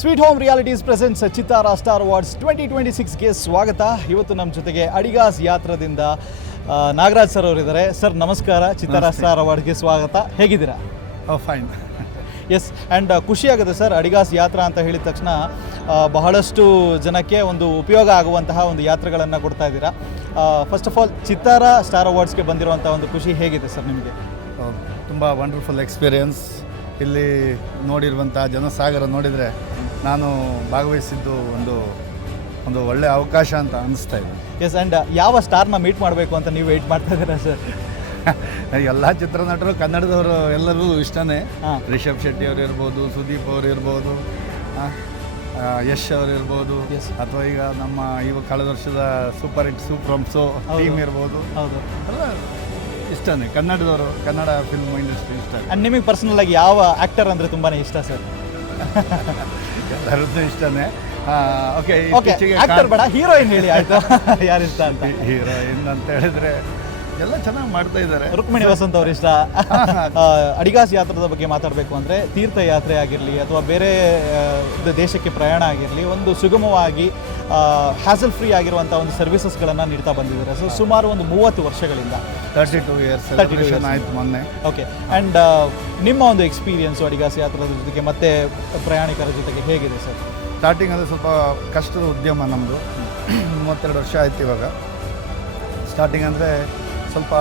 Sweet home realities presents ಚಿತ್ತಾರ star awards 2026ಗೆ ಸ್ವಾಗತ. ಇವತ್ತು ನಮ್ಮ ಜೊತೆಗೆ ಅಡಿಗಾಸ್ ಯಾತ್ರದಿಂದ ನಾಗರಾಜ್ ಸರ್ ಅವರಿದ್ದಾರೆ. ಸರ್ ನಮಸ್ಕಾರ, ಚಿತ್ತಾರ ಸ್ಟಾರ್ ಅವಾರ್ಡ್ಗೆ ಸ್ವಾಗತ. ಹೇಗಿದ್ದೀರಾ? ಫೈನ್. ಎಸ್, ಆ್ಯಂಡ್ ಖುಷಿಯಾಗುತ್ತೆ ಸರ್. ಅಡಿಗಾಸ್ ಯಾತ್ರಾ ಅಂತ ಹೇಳಿದ ತಕ್ಷಣ ಬಹಳಷ್ಟು ಜನಕ್ಕೆ ಒಂದು ಉಪಯೋಗ ಆಗುವಂತಹ ಒಂದು ಯಾತ್ರೆಗಳನ್ನು ಕೊಡ್ತಾ ಇದ್ದೀರಾ. ಫಸ್ಟ್ ಆಫ್ ಆಲ್ ಚಿತ್ತಾರ ಸ್ಟಾರ್ ಅವಾರ್ಡ್ಸ್ಗೆ ಬಂದಿರುವಂಥ ಒಂದು ಖುಷಿ ಹೇಗಿದೆ ಸರ್ ನಿಮಗೆ? ತುಂಬ ವಂಡರ್ಫುಲ್ ಎಕ್ಸ್ಪೀರಿಯನ್ಸ್. ಇಲ್ಲಿ ನೋಡಿರುವಂಥ ಜನಸಾಗರ ನೋಡಿದರೆ ನಾನು ಭಾಗವಹಿಸಿದ್ದು ಒಂದು ಒಳ್ಳೆಯ ಅವಕಾಶ ಅಂತ ಅನಿಸ್ತಾ ಇದೆ. ಎಸ್, ಆ್ಯಂಡ್ ಯಾವ ಸ್ಟಾರ್ನ ಮೀಟ್ ಮಾಡಬೇಕು ಅಂತ ನೀವು ವೆಯ್ಟ್ ಮಾಡ್ತಾ ಇದ್ದೀರಾ ಸರ್? ಎಲ್ಲ ಚಿತ್ರನಟರು ಕನ್ನಡದವರು ಎಲ್ಲರೂ ಇಷ್ಟನೇ. ರಿಷಬ್ ಶೆಟ್ಟಿ ಅವರು ಇರ್ಬೋದು, ಸುದೀಪ್ ಅವರು ಇರ್ಬೋದು, ಯಶ್ ಅವರು ಇರ್ಬೋದು, ಅಥವಾ ಈಗ ನಮ್ಮ ಕಳೆದ ವರ್ಷದ ಸೂಪರ್ ಹಿಟ್ ಸೂಪ್ರಂಸೋ ಟೀಮ್ ಇರ್ಬೋದು. ಹೌದು, ಎಲ್ಲ ಇಷ್ಟನೇ ಕನ್ನಡದವರು, ಕನ್ನಡ ಫಿಲ್ಮ್ ಇಂಡಸ್ಟ್ರಿ ಇಷ್ಟ. ಆ್ಯಂಡ್ ನಿಮಗೆ ಪರ್ಸನಲ್ ಆಗಿ ಯಾವ ಆ್ಯಕ್ಟರ್ ಅಂದರೆ ತುಂಬಾ ಇಷ್ಟ ಸರ್? ಎಲ್ಲರದ್ದು ಇಷ್ಟನೇ. ಓಕೆ, ಆ್ಯಕ್ಟರ್ ಬೇಡ, ಹೀರೋಯಿನ್ ಹೇಳಿ ಆಯಿತು. ಯಾರಿಷ್ಟ ಅಂತ? ಹೀರೋಯಿನ್ ಅಂತ ಹೇಳಿದರೆ ಎಲ್ಲ ಚೆನ್ನಾಗಿ ಮಾಡ್ತಾ ಇದ್ದಾರೆ. ರುಕ್ಮಿಣಿ ವಸಂತ್ ಅವ್ರ ಇಷ್ಟ. ಅಡಿಗಾಸ್ ಯಾತ್ರದ ಬಗ್ಗೆ ಮಾತಾಡಬೇಕು ಅಂದರೆ ತೀರ್ಥಯಾತ್ರೆ ಆಗಿರಲಿ ಅಥವಾ ಬೇರೆ ದೇಶಕ್ಕೆ ಪ್ರಯಾಣ ಆಗಿರಲಿ, ಒಂದು ಸುಗಮವಾಗಿ ಹ್ಯಾಸಲ್ ಫ್ರೀ ಆಗಿರುವಂಥ ಒಂದು ಸರ್ವಿಸಸ್ಗಳನ್ನು ನೀಡ್ತಾ ಬಂದಿದ್ದಾರೆ. ಸೊ ಸುಮಾರು ಒಂದು 30 ವರ್ಷಗಳಿಂದ 32 ಇಯರ್ಸ್ ಸೆಲೆಬ್ರೇಷನ್ ಆಯಿತು ಮೊನ್ನೆ. ಓಕೆ, ಆ್ಯಂಡ್ ನಿಮ್ಮ ಒಂದು ಎಕ್ಸ್ಪೀರಿಯನ್ಸು ಅಡಿಗಾಸ್ ಯಾತ್ರದ ಜೊತೆಗೆ ಮತ್ತು ಪ್ರಯಾಣಿಕರ ಜೊತೆಗೆ ಹೇಗಿದೆ ಸರ್? ಸ್ಟಾರ್ಟಿಂಗ್ ಅಂದರೆ ಸ್ವಲ್ಪ ಕಷ್ಟದ ಉದ್ಯಮ ನಮ್ಮದು. 32 ವರ್ಷ ಆಯ್ತು ಇವಾಗ. ಸ್ಟಾರ್ಟಿಂಗ್ ಅಂದರೆ ಸ್ವಲ್ಪ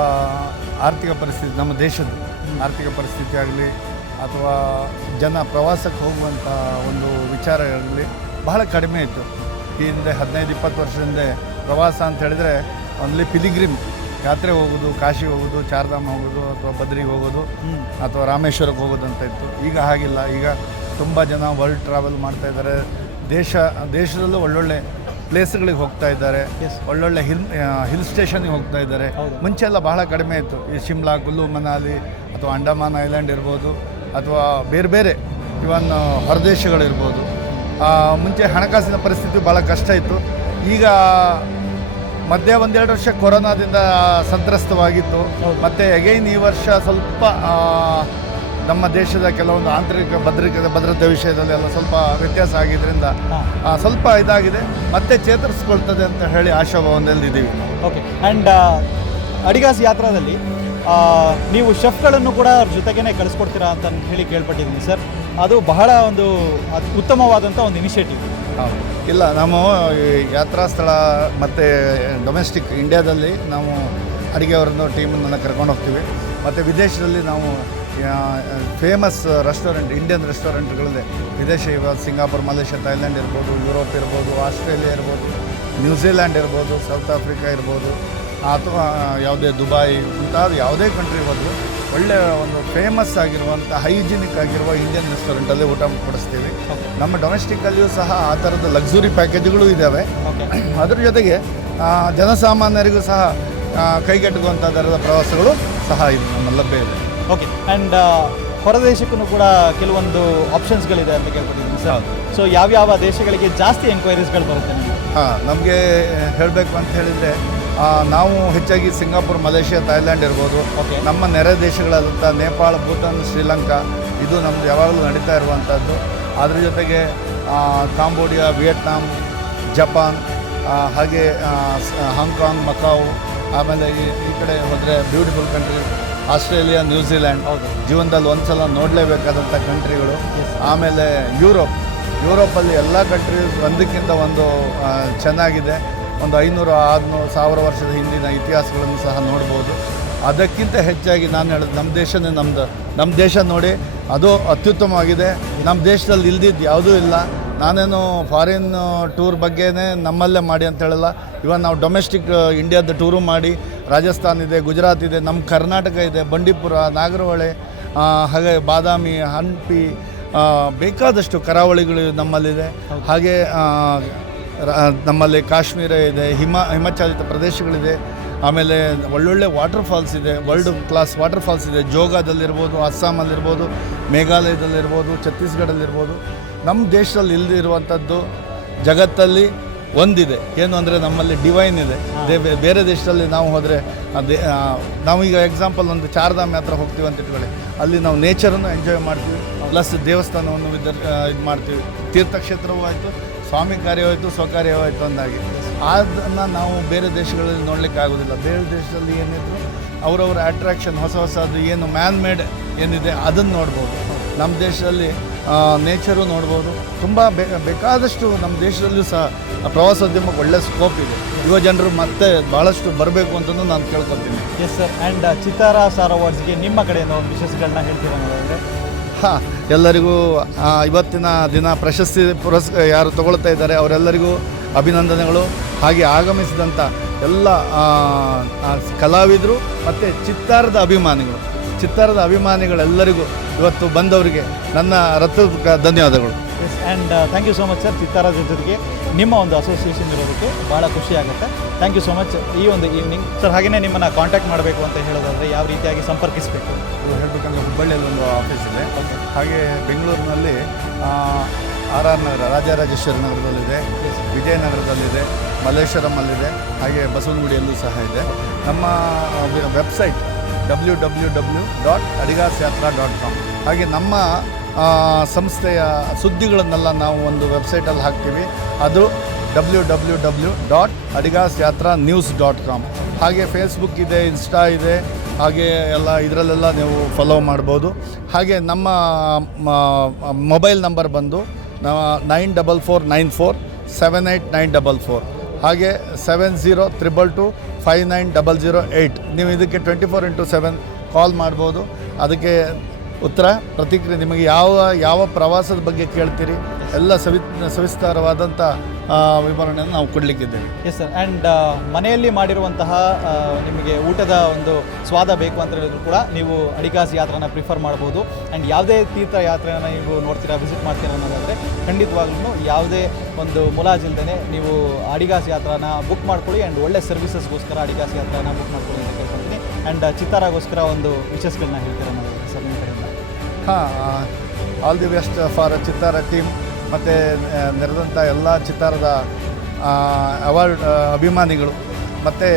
ಆರ್ಥಿಕ ಪರಿಸ್ಥಿತಿ, ನಮ್ಮ ದೇಶದ ಆರ್ಥಿಕ ಪರಿಸ್ಥಿತಿ ಆಗಲಿ ಅಥವಾ ಜನ ಪ್ರವಾಸಕ್ಕೆ ಹೋಗುವಂಥ ಒಂದು ವಿಚಾರ ಆಗಲಿ ಬಹಳ ಕಡಿಮೆ ಇತ್ತು. ಈ ಹಿಂದೆ 15-20 ವರ್ಷದಿಂದ ಪ್ರವಾಸ ಅಂತ ಹೇಳಿದರೆ ಓನ್ಲಿ ಪಿಲಿಗ್ರಿಮ್ ಯಾತ್ರೆ ಹೋಗೋದು, ಕಾಶಿ ಹೋಗೋದು, ಚಾರ್ಧಾಮ ಹೋಗೋದು, ಅಥವಾ ಬದ್ರಿಗೆ ಹೋಗೋದು, ಅಥವಾ ರಾಮೇಶ್ವರಕ್ಕೆ ಹೋಗೋದು ಅಂತ ಇತ್ತು. ಈಗ ಹಾಗಿಲ್ಲ. ಈಗ ತುಂಬ ಜನ ವರ್ಲ್ಡ್ ಟ್ರಾವೆಲ್ ಮಾಡ್ತಾಯಿದ್ದಾರೆ. ದೇಶದಲ್ಲೂ ಒಳ್ಳೊಳ್ಳೆ ಪ್ಲೇಸ್ಗಳಿಗೆ ಹೋಗ್ತಾ ಇದ್ದಾರೆ, ಒಳ್ಳೊಳ್ಳೆ ಹಿಲ್ ಸ್ಟೇಷನ್ಗೆ ಹೋಗ್ತಾ ಇದ್ದಾರೆ. ಮುಂಚೆ ಎಲ್ಲ ಬಹಳ ಕಡಿಮೆ ಇತ್ತು. ಈ ಶಿಮ್ಲಾ, ಕುಲ್ಲು ಮನಾಲಿ ಅಥವಾ ಅಂಡಮಾನ್ ಐಲ್ಯಾಂಡ್ ಇರ್ಬೋದು, ಅಥವಾ ಬೇರೆ ಬೇರೆ ಇವನ್ ಹೊರದೇಶಗಳಿರ್ಬೋದು. ಮುಂಚೆ ಹಣಕಾಸಿನ ಪರಿಸ್ಥಿತಿ ಭಾಳ ಕಷ್ಟ ಇತ್ತು. ಈಗ ಮಧ್ಯೆ 1-2 ವರ್ಷ ಕೊರೋನಾದಿಂದ ಸಂತ್ರಸ್ತವಾಗಿತ್ತು. ಮತ್ತು ಅಗೈನ್ ಈ ವರ್ಷ ಸ್ವಲ್ಪ ನಮ್ಮ ದೇಶದ ಕೆಲವೊಂದು ಆಂತರಿಕ ಭದ್ರತೆ ವಿಷಯದಲ್ಲಿ ಎಲ್ಲ ಸ್ವಲ್ಪ ವ್ಯತ್ಯಾಸ ಆಗಿದ್ದರಿಂದ ಸ್ವಲ್ಪ ಇದಾಗಿದೆ. ಮತ್ತೆ ಚೇತರಿಸ್ಕೊಳ್ತದೆ ಅಂತ ಹೇಳಿ ಆಶಾಭಾವನೆಯಲ್ಲಿದ್ದೀವಿ. ಓಕೆ, ಆ್ಯಂಡ್ ಅಡಿಗಾಸ್ ಯಾತ್ರಾದಲ್ಲಿ ನೀವು ಶೆಫ್ಗಳನ್ನು ಕೂಡ ಅವ್ರ ಜೊತೆಗೇ ಕಳಿಸ್ಕೊಡ್ತೀರಾ ಅಂತ ಹೇಳಿ ಕೇಳ್ಪಟ್ಟಿದ್ದೀನಿ ಸರ್. ಅದು ಬಹಳ ಒಂದು ಉತ್ತಮವಾದಂಥ ಒಂದು ಇನಿಷಿಯೇಟಿವ್. ಇಲ್ಲ, ನಾವು ಯಾತ್ರಾ ಸ್ಥಳ ಮತ್ತು ಡೊಮೆಸ್ಟಿಕ್ ಇಂಡಿಯಾದಲ್ಲಿ ನಾವು ಅಡುಗೆಯವರನ್ನು ಟೀಮನ್ನು ಕರ್ಕೊಂಡು ಹೋಗ್ತೀವಿ. ಮತ್ತು ವಿದೇಶದಲ್ಲಿ ನಾವು ಫೇಮಸ್ ರೆಸ್ಟೋರೆಂಟ್, ಇಂಡಿಯನ್ ರೆಸ್ಟೋರೆಂಟ್ಗಳಿದೆ ವಿದೇಶ. ಇವಾಗ ಸಿಂಗಾಪುರ್, ಮಲೇಷ್ಯಾ, ಥೈಲ್ಯಾಂಡ್ ಇರ್ಬೋದು, ಯುರೋಪ್ ಇರ್ಬೋದು, ಆಸ್ಟ್ರೇಲಿಯಾ ಇರ್ಬೋದು, ನ್ಯೂಜಿಲ್ಯಾಂಡ್ ಇರ್ಬೋದು, ಸೌತ್ ಆಫ್ರಿಕಾ ಇರ್ಬೋದು, ಅಥವಾ ಯಾವುದೇ ದುಬೈ ಮುಂತಾದ ಯಾವುದೇ ಕಂಟ್ರಿ ಹೋದರೂ ಒಳ್ಳೆಯ ಒಂದು ಫೇಮಸ್ ಆಗಿರುವಂಥ ಹೈಜಿನಿಕ್ ಆಗಿರುವ ಇಂಡಿಯನ್ ರೆಸ್ಟೋರೆಂಟಲ್ಲಿ ಊಟ ಕೊಡಿಸ್ತೀವಿ. ನಮ್ಮ ಡೊಮೆಸ್ಟಿಕ್ಕಲ್ಲಿಯೂ ಸಹ ಆ ಥರದ ಲಕ್ಸುರಿ ಪ್ಯಾಕೇಜ್ಗಳು ಇದ್ದಾವೆ. ಅದ್ರ ಜೊತೆಗೆ ಜನಸಾಮಾನ್ಯರಿಗೂ ಸಹ ಕೈಗೆಟುಕುವಂಥ ದರದ ಪ್ರವಾಸಗಳು ಸಹ ಇದು ನಮ್ಮ ಲಭ್ಯ ಇದೆ. ಓಕೆ, ಆ್ಯಂಡ್ ಹೊರದೇಶಕ್ಕೂ ಕೂಡ ಕೆಲವೊಂದು ಆಪ್ಷನ್ಸ್ಗಳಿದೆ ಅಂತ ಕೇಳ್ಕೊಟ್ಟಿದ್ದೀನಿ ಸರ್. ಸೊ ಯಾವ್ಯಾವ ದೇಶಗಳಿಗೆ ಜಾಸ್ತಿ ಎಂಕ್ವೈರೀಸ್ಗಳು ಬರುತ್ತೆ ನಿಮಗೆ? ನಮಗೆ ಹೇಳಬೇಕು ಅಂತ ಹೇಳಿದರೆ ನಾವು ಹೆಚ್ಚಾಗಿ ಸಿಂಗಾಪುರ್, ಮಲೇಷ್ಯಾ, ಥೈಲ್ಯಾಂಡ್ ಇರ್ಬೋದು, ನಮ್ಮ ನೆರೆ ದೇಶಗಳಾದಂಥ ನೇಪಾಳ, ಭೂತಾನ್, ಶ್ರೀಲಂಕಾ ಇದು ನಮ್ಮದು ಯಾವಾಗಲೂ ನಡೀತಾ ಇರುವಂಥದ್ದು. ಅದ್ರ ಜೊತೆಗೆ ಕಾಂಬೋಡಿಯಾ, ವಿಯೆಟ್ನಾಂ, ಜಪಾನ್, ಹಾಗೆ ಹಾಂಗ್ಕಾಂಗ್, ಮಕಾವು, ಆಮೇಲೆ ಈ ಕಡೆ ಹೋದರೆ ಬ್ಯೂಟಿಫುಲ್ ಕಂಟ್ರಿ ಆಸ್ಟ್ರೇಲಿಯಾ, ನ್ಯೂಜಿಲ್ಯಾಂಡ್ ಜೀವನದಲ್ಲಿ ಒಂದ್ಸಲ ನೋಡಲೇಬೇಕಾದಂಥ ಕಂಟ್ರಿಗಳು. ಆಮೇಲೆ ಯುರೋಪಲ್ಲಿ ಎಲ್ಲ ಕಂಟ್ರೀಸ್ ಒಂದಕ್ಕಿಂತ ಒಂದು ಚೆನ್ನಾಗಿದೆ. ಒಂದು 500-1000 ವರ್ಷದ ಹಿಂದಿನ ಇತಿಹಾಸಗಳನ್ನು ಸಹ ನೋಡ್ಬೋದು. ಅದಕ್ಕಿಂತ ಹೆಚ್ಚಾಗಿ ನಾನು ಹೇಳೋದು ನಮ್ಮ ದೇಶ ನೋಡಿ ಅದು ಅತ್ಯುತ್ತಮವಾಗಿದೆ. ನಮ್ಮ ದೇಶದಲ್ಲಿ ಇಲ್ದಿದ್ದು ಯಾವುದೂ ಇಲ್ಲ. ನಾನೇನು ಫಾರಿನ್ ಟೂರ್ ಬಗ್ಗೆನೇ ನಮ್ಮಲ್ಲೇ ಮಾಡಿ ಅಂತ ಹೇಳಲ್ಲ. ಇವಾಗ ನಾವು ಡೊಮೆಸ್ಟಿಕ್ ಇಂಡಿಯಾದ ಟೂರು ಮಾಡಿ, ರಾಜಸ್ಥಾನ್ ಇದೆ, ಗುಜರಾತ್ ಇದೆ, ನಮ್ಮ ಕರ್ನಾಟಕ ಇದೆ, ಬಂಡೀಪುರ, ನಾಗರಹೊಳೆ, ಹಾಗೆ ಬಾದಾಮಿ, ಹಂಪಿ, ಬೇಕಾದಷ್ಟು ಕರಾವಳಿಗಳು ನಮ್ಮಲ್ಲಿದೆ. ಹಾಗೆ ನಮ್ಮಲ್ಲಿ ಕಾಶ್ಮೀರ ಇದೆ, ಹಿಮಾಚ್ಛಾದಿತ ಪ್ರದೇಶಗಳಿದೆ. ಆಮೇಲೆ ಒಳ್ಳೊಳ್ಳೆ ವಾಟರ್ ಫಾಲ್ಸ್ ಇದೆ, ವರ್ಲ್ಡ್ ಕ್ಲಾಸ್ ವಾಟರ್ ಫಾಲ್ಸ್ ಇದೆ. ಜೋಗದಲ್ಲಿರ್ಬೋದು, ಅಸ್ಸಾಮಲ್ಲಿರ್ಬೋದು, ಮೇಘಾಲಯದಲ್ಲಿರ್ಬೋದು, ಛತ್ತೀಸ್ಗಢದಲ್ಲಿರ್ಬೋದು. ನಮ್ಮ ದೇಶದಲ್ಲಿ ಇಲ್ಲದಿರುವಂಥದ್ದು ಜಗತ್ತಲ್ಲಿ ಒಂದಿದೆ. ಏನು ಅಂದರೆ ನಮ್ಮಲ್ಲಿ ಡಿವೈನ್ ಇದೆ. ಬೇರೆ ದೇಶದಲ್ಲಿ ನಾವು ಹೋದರೆ ನಾವೀಗ ಎಕ್ಸಾಂಪಲ್ ಒಂದು ಚಾರ್ಧಾಮ್ ಯಾತ್ರೆ ಹೋಗ್ತೀವಿ ಅಂತ ಇಟ್ಕೊಳ್ಳಿ, ಅಲ್ಲಿ ನಾವು ನೇಚರನ್ನು ಎಂಜಾಯ್ ಮಾಡ್ತೀವಿ. ಪ್ಲಸ್ ದೇವಸ್ಥಾನವನ್ನು ಇದು ಮಾಡ್ತೀವಿ. ತೀರ್ಥಕ್ಷೇತ್ರವೂ ಆಯಿತು, ಸ್ವಾಮಿ ಕಾರ್ಯವಾಯಿತು, ಸ್ವಕಾರ್ಯವಾಯಿತು ಅಂದಾಗಿ. ಅದನ್ನು ನಾವು ಬೇರೆ ದೇಶಗಳಲ್ಲಿ ನೋಡಲಿಕ್ಕೆ ಆಗೋದಿಲ್ಲ. ಬೇರೆ ದೇಶದಲ್ಲಿ ಏನಿದ್ರು ಅವರವರ ಅಟ್ರಾಕ್ಷನ್ ಹೊಸದು ಏನು ಮ್ಯಾನ್ ಮೇಡ್ ಏನಿದೆ ಅದನ್ನು ನೋಡ್ಬೋದು. ನಮ್ಮ ದೇಶದಲ್ಲಿ ನೇಚರು ನೋಡ್ಬೋದು. ತುಂಬ ಬೇಕಾದಷ್ಟು ನಮ್ಮ ದೇಶದಲ್ಲೂ ಸಹ ಪ್ರವಾಸೋದ್ಯಮಕ್ಕೆ ಒಳ್ಳೆ ಸ್ಕೋಪ್ ಇದೆ. ಯುವ ಜನರು ಮತ್ತೆ ಭಾಳಷ್ಟು ಬರಬೇಕು ಅಂತಲೂ ನಾನು ಕೇಳ್ಕೊತೀನಿ. Yes sir. ಆ್ಯಂಡ್ ಚಿತ್ತಾರ ಸ್ಟಾರ್ ಅವಾರ್ಡ್ಸ್ಗೆ ನಿಮ್ಮ ಕಡೆಯಿಂದ ಒಂದು ವಿಶೇಷಗಳನ್ನ ಹೇಳ್ತೀರಾ ನೋಡಿದ್ರೆ? ಹಾಂ, ಎಲ್ಲರಿಗೂ ಇವತ್ತಿನ ದಿನ ಪ್ರಶಸ್ತಿ ಯಾರು ತಗೊಳ್ತಾ ಇದ್ದಾರೆ ಅವರೆಲ್ಲರಿಗೂ ಅಭಿನಂದನೆಗಳು. ಹಾಗೆ ಆಗಮಿಸಿದಂಥ ಎಲ್ಲ ಕಲಾವಿದರು ಮತ್ತು ಚಿತ್ತಾರದ ಅಭಿಮಾನಿಗಳೆಲ್ಲರಿಗೂ ಇವತ್ತು ಬಂದವರಿಗೆ ನನ್ನ ಹೃತ್ಪೂರ್ವಕ ಧನ್ಯವಾದಗಳು. Yes. And thank you so much sir. ಚಿತ್ತಾರದ ಜೊತೆಗೆ ನಿಮ್ಮ ಒಂದು ಅಸೋಸಿಯೇಷನ್ ಇರೋದಕ್ಕೆ ಭಾಳ ಖುಷಿ ಆಗುತ್ತೆ. ಥ್ಯಾಂಕ್ ಯು ಸೋ ಮಚ್ ಈ ಒಂದು ಈವ್ನಿಂಗ್ ಸರ್. ಹಾಗೆಯೇ ನಿಮ್ಮನ್ನು ಕಾಂಟ್ಯಾಕ್ಟ್ ಮಾಡಬೇಕು ಅಂತ ಹೇಳೋದಾದರೆ ಯಾವ ರೀತಿಯಾಗಿ ಸಂಪರ್ಕಿಸಬೇಕು ಹೇಳಬೇಕಂದ್ರೆ ಹುಬ್ಬಳ್ಳಿಯಲ್ಲಿ ಒಂದು ಆಫೀಸ್ ಇದೆ. ಹಾಗೆ ಬೆಂಗಳೂರಿನಲ್ಲಿ RR ನಗರ, ರಾಜರಾಜೇಶ್ವರಿ ನಗರದಲ್ಲಿದೆ, ವಿಜಯನಗರದಲ್ಲಿದೆ, ಮಲ್ಲೇಶ್ವರಮಲ್ಲಿದೆ, ಹಾಗೆ ಬಸವನಗುಡಿಯಲ್ಲೂ ಸಹ ಇದೆ. ನಮ್ಮ ವೆಬ್ಸೈಟ್ www.adigasYatra.com. ಹಾಗೆ ನಮ್ಮ ಸಂಸ್ಥೆಯ ಸುದ್ದಿಗಳನ್ನೆಲ್ಲ ನಾವು ಒಂದು ವೆಬ್ಸೈಟಲ್ಲಿ ಹಾಕ್ತೀವಿ. ಅದು www.adigasYatranews.com. ಹಾಗೆ ಫೇಸ್ಬುಕ್ ಇದೆ, ಇನ್ಸ್ಟಾ ಇದೆ, ಹಾಗೆ ಎಲ್ಲ ಇದರಲ್ಲೆಲ್ಲ ನೀವು ಫಾಲೋ ಮಾಡ್ಬೋದು. ಹಾಗೆ ನಮ್ಮ ಮೊಬೈಲ್ ನಂಬರ್ ಬಂದು 9449478944, ಹಾಗೆ 7022259008. ನೀವು ಇದಕ್ಕೆ 24x7 ಕಾಲ್ ಮಾಡ್ಬೋದು. ಅದಕ್ಕೆ ಉತ್ತರ ಪ್ರತಿಕ್ರಿಯೆ ನಿಮಗೆ ಯಾವ ಪ್ರವಾಸದ ಬಗ್ಗೆ ಕೇಳ್ತೀರಿ ಎಲ್ಲ ಸವಿಸ್ತಾರವಾದಂಥ ವಿವರಣೆಯನ್ನು ನಾವು ಕೊಡಲಿಕ್ಕಿದ್ದೇವೆ. Yes sir. ಆ್ಯಂಡ್ ಮನೆಯಲ್ಲಿ ಮಾಡಿರುವಂತಹ ನಿಮಗೆ ಊಟದ ಒಂದು ಸ್ವಾದ ಬೇಕು ಅಂತ ಹೇಳಿದ್ರು ಕೂಡ ನೀವು ಅಡಿಗಾಸ್ ಯಾತ್ರೆನ ಪ್ರಿಫರ್ ಮಾಡ್ಬೋದು. ಆ್ಯಂಡ್ ಯಾವುದೇ ತೀರ್ಥ ಯಾತ್ರೆಯನ್ನು ನೀವು ನೋಡ್ತೀರಾ, ವಿಸಿಟ್ ಮಾಡ್ತೀರಾ ಅನ್ನೋದಾದರೆ ಖಂಡಿತವಾಗ್ಲೂ ಯಾವುದೇ ಒಂದು ಮುಲಾಜಿಲ್ದೇ ನೀವು ಅಡಿಗಾಸ್ ಯಾತ್ರೆನ ಬುಕ್ ಮಾಡ್ಕೊಳ್ಳಿ. ಆ್ಯಂಡ್ ಒಳ್ಳೆ ಸರ್ವಿಸಸ್ಗೋಸ್ಕರ ಅಡಿಗಾಸ್ ಯಾತ್ರೆನ ಬುಕ್ ಮಾಡ್ಕೊಳ್ಳಿ ಅಂತ ಕೇಳ್ಕೊಳ್ತೀನಿ. ಆ್ಯಂಡ್ ಚಿತ್ತಾರಾಗೋಸ್ಕರ ಒಂದು ವಿಶೇಷಗಳನ್ನ ಹೇಳ್ತೀರಾ ಅನ್ನೋದು ಸರ್ ನಿಮ್ಮ ಕಡೆಯಿಂದ? ಹಾಂ, ಆಲ್ ದಿ ಬೆಸ್ಟ್ ಫಾರ್ ಚಿತ್ತಾರ ಟೀಮ್ ಮತ್ತು ನೆರೆದಂಥ ಎಲ್ಲ ಚಿತ್ತಾರದ ಅವಾರ್ಡ್ ಅಭಿಮಾನಿಗಳು. ಮತ್ತು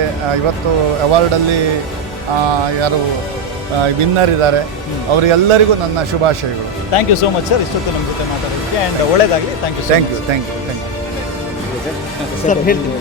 ಇವತ್ತು ಅವಾರ್ಡಲ್ಲಿ ಯಾರು ವಿನ್ನರ್ ಇದ್ದಾರೆ ಅವರಿಗೆಲ್ಲರಿಗೂ ನನ್ನ ಶುಭಾಶಯಗಳು. Thank you so much sir, ಇಷ್ಟೊತ್ತು ನಮ್ಮ ಜೊತೆ ಮಾತಾಡೋದಕ್ಕೆ. ಆ್ಯಂಡ್ ಒಳ್ಳೆಯದಾಗಲಿ. Thank you. Thank you. Sir ಹೇಳ್ತೀನಿ.